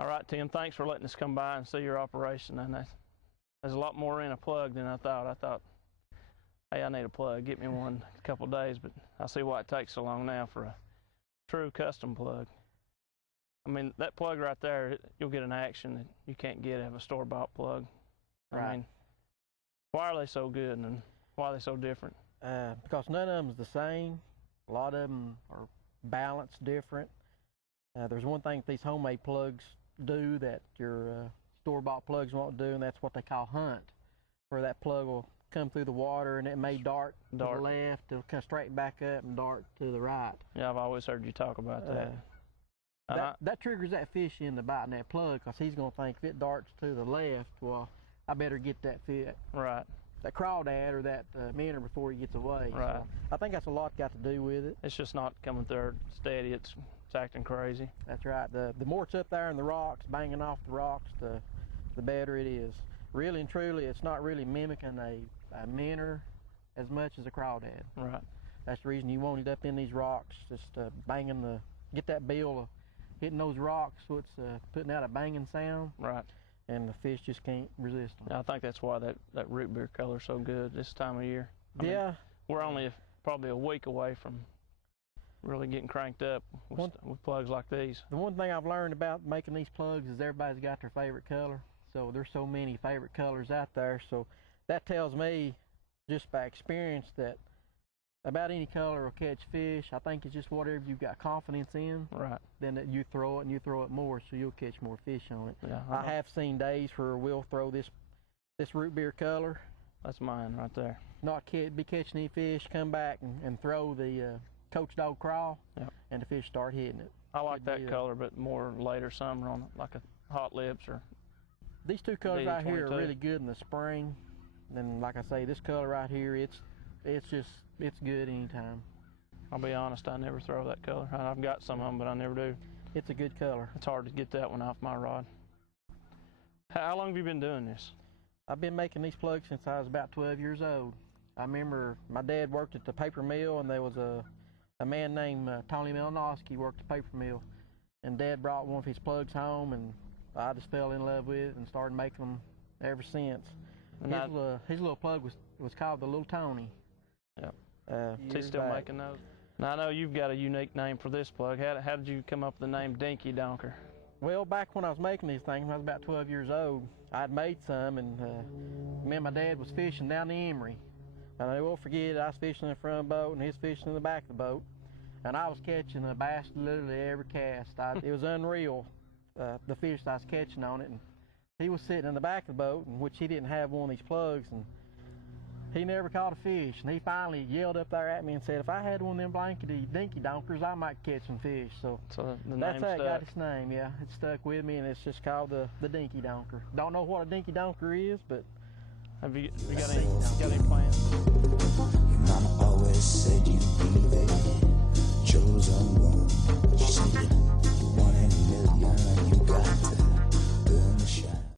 All right, Tim, thanks for letting us come by and see your operation. And there's a lot more in a plug than I thought. I thought, hey, I need a plug. Get me one in a couple of days, but I see why it takes so long now for a true custom plug. I mean, that plug right there, you'll get an action that you can't get out of a store-bought plug. Right. I mean, why are they so good and why are they so different? Because none of them is the same. A lot of them are balanced different. There's one thing these homemade plugs do that your store-bought plugs won't do, and that's what they call hunt, where that plug will come through the water and it may dart to the left, it'll come straight back up and dart to the right. Yeah, I've always heard you talk about that. That triggers that fish into biting that plug, because he's going to think if it darts to the left, well, I better get that fish. Right. That crawdad or that minnow before he gets away. Right. So I think that's a lot got to do with it. It's just not coming through steady. It's acting crazy. That's right. The more it's up there in the rocks, banging off the rocks, the better it is. Really and truly, it's not really mimicking a minnow as much as a crawdad. Right. That's the reason you want it up in these rocks, just banging get that bill hitting those rocks, so it's putting out a banging sound. Right. And the fish just can't resist them. Yeah, I think that's why that root beer color's so good this time of year. I mean, we're only probably a week away from really getting cranked up with plugs like these. The one thing I've learned about making these plugs is everybody's got their favorite color. So there's so many favorite colors out there. So that tells me, just by experience, that about any color will catch fish. I think it's just whatever you've got confidence in. Right. Then that you throw it and you throw it more, so you'll catch more fish on it. Yeah. I have seen days where we'll throw this root beer color. That's mine right there. Not be catching any fish, come back and throw the coach dog crawl, and the fish start hitting it. I like that color, but more later summer on like a hot lips or. These two colors right here are really good in the spring. And like I say, this color right here, it's good anytime. I'll be honest, I never throw that color. I've got some of them, but I never do. It's a good color. It's hard to get that one off my rod. How long have you been doing this? I've been making these plugs since I was about 12 years old. I remember my dad worked at the paper mill, and there was a man named Tony Melanowski worked the paper mill. And Dad brought one of his plugs home, and I just fell in love with it and started making them ever since. His little plug was called the Little Tony. Yep. Is he still making those? Now I know you've got a unique name for this plug. How did you come up with the name Dinky Donker? Well, back when I was making these things, when I was about 12 years old, I'd made some, and me and my dad was fishing down the Emery. And I won't forget, I was fishing in the front of the boat, and he was fishing in the back of the boat. And I was catching a bass literally every cast. It was unreal, the fish I was catching on it. And he was sitting in the back of the boat, in which he didn't have one of these plugs, and he never caught a fish. And he finally yelled up there at me and said, if I had one of them blankety dinky donkers, I might catch some fish. So that's how it got its name. Yeah, it stuck with me, and it's just called the dinky donker. Don't know what a dinky donker is, but have you got any plans? Your mama always say